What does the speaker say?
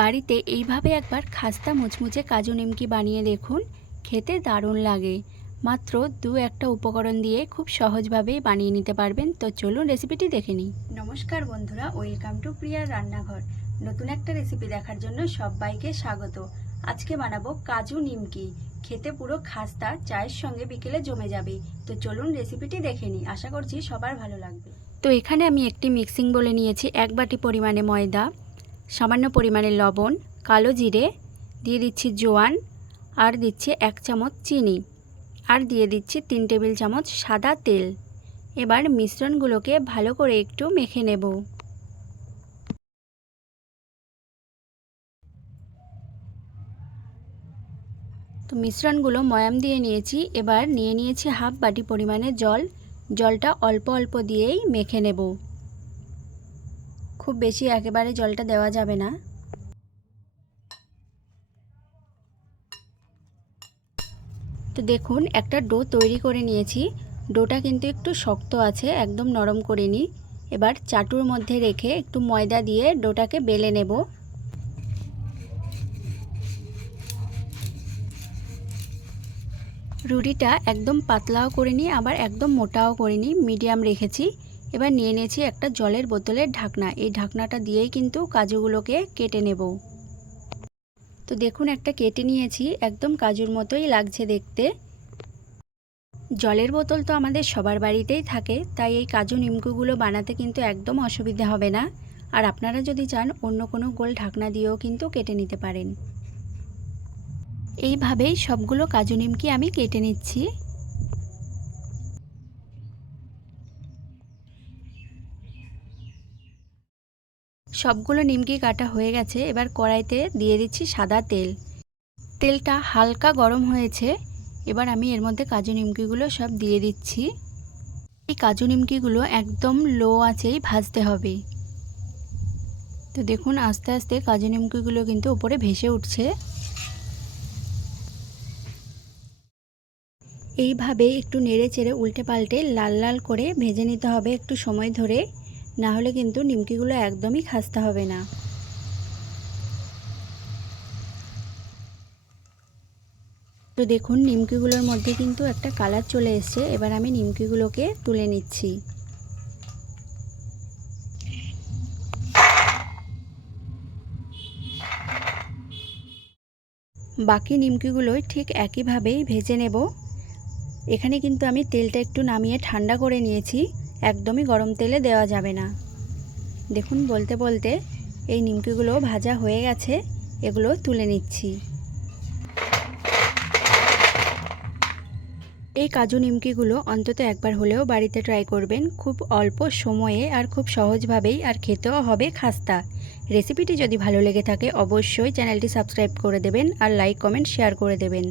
বাড়িতে এইভাবে একবার খাস্তা মুচমুচে কাজু নিমকি বানিয়ে দেখুন খেতে দারুণ লাগে। মাত্র দু একটা উপকরণ দিয়ে খুব সহজভাবেই বানিয়ে নিতে পারবেন। তো চলুন রেসিপিটি দেখে নিই। নমস্কার বন্ধুরা ওয়েলকাম টু প্রিয়ার রান্নাঘর। নতুন একটা রেসিপি দেখার জন্য সবাইকে স্বাগত। আজকে বানাবো কাজু নিমকি। খেতে পুরো খাস্তা চায়ের সঙ্গে বিকেলে জমে যাবে। তো চলুন রেসিপিটি দেখে নিই। আশা করছি সবার ভালো লাগবে। তো এখানে আমি একটি মিক্সিং বলে নিয়েছি এক বাটি পরিমাণে ময়দা। সামান্য পরিমাণে লবণ, কালো জিরে, দিয়ে দিচ্ছি জোয়ান, আর দিচ্ছি এক চামচ চিনি, আর দিয়ে দিচ্ছি তিন টেবিল চামচ সাদা তেল। এবার মিশ্রণগুলোকে ভালো করে একটু মেখে নেব। তো মিশ্রণগুলো ময়াম দিয়ে নিয়েছি, এবার নিয়ে নিয়েছি হাফ বাটি পরিমাণে জল। জলটা অল্প অল্প দিয়েই মেখে নেব। খুব বেশি একেবারে জলটা দেওয়া যাবে না। তো দেখুন, একটা ডো তৈরি করে নিয়েছি। ডোটা কিন্তু একটু শক্ত আছে, একদম নরম করে নিই এবার চাটুর মধ্যে রেখে একটু ময়দা দিয়ে ডোটাকে বেলে নেব। রুটিটা একদম পাতলাও করে নিই আবার একদম মোটাও করে নিই মিডিয়াম রেখেছি। এবার নিয়ে নিয়েছি একটা জলের বোতলের ঢাকনা। এই ঢাকনাটা দিয়েই কিন্তু কাজুগুলোকে কেটে নেব। তো দেখুন, একটা কেটে নিয়েছি। একদম কাজুর মতোই লাগছে দেখতে। জলের বোতল তো আমাদের সবার বাড়িতেই থাকে, তাই এই কাজু নিমকুগুলো বানাতে কিন্তু একদম অসুবিধা হবে না। আর আপনারা যদি চান, অন্য কোনো গোল ঢাকনা দিয়েও কিন্তু কেটে নিতে পারেন। এইভাবেই সবগুলো কাজু নিমকি আমি কেটে নিচ্ছি। সবগুলো নিমকি কাটা হয়ে গেছে, এবার কড়াইতে দিয়ে দিচ্ছি সাদা তেল। তেলটা হালকা গরম হয়েছে, এবার আমি এর মধ্যে কাজু নিমকিগুলো সব দিয়ে দিচ্ছি। এই কাজু নিমকিগুলো একদম লো আঁচেই ভাজতে হবে। তো দেখুন, আস্তে আস্তে কাজু নিমকিগুলো কিন্তু উপরে ভেসে উঠছে। এইভাবে একটু নেড়ে চেড়ে উল্টে পাল্টে লাল লাল করে ভেজে নিতে হবে একটু সময় ধরে। না হলে কিন্তু নিমকিগুলো একদমই খাস্তা হবে না। তো দেখুন, নিমকিগুলোর মধ্যে কিন্তু একটা কালার চলে এসছে। এবার আমি নিমকিগুলোকে তুলে নিচ্ছি। বাকি নিমকিগুলোই ঠিক একইভাবেই ভেজে নেব। এখানে কিন্তু আমি তেলটা একটু নামিয়ে ঠান্ডা করে নিয়েছি। একদমই গরম তেলে দেওয়া যাবে না। দেখুন, বলতে বলতে এই নিমকিগুলো ভাজা হয়ে গেছে, এগুলো তুলে নিচ্ছি। এই কাজু নিমকিগুলো অন্তত একবার হলেও বাড়িতে ট্রাই করবেন। খুব অল্প সময়ে আর খুব সহজভাবেই আর খেতেও হবে খাস্তা। রেসিপিটি যদি ভালো লেগে থাকে, অবশ্যই চ্যানেলটি সাবস্ক্রাইব করে দেবেন আর লাইক, কমেন্ট, শেয়ার করে দেবেন।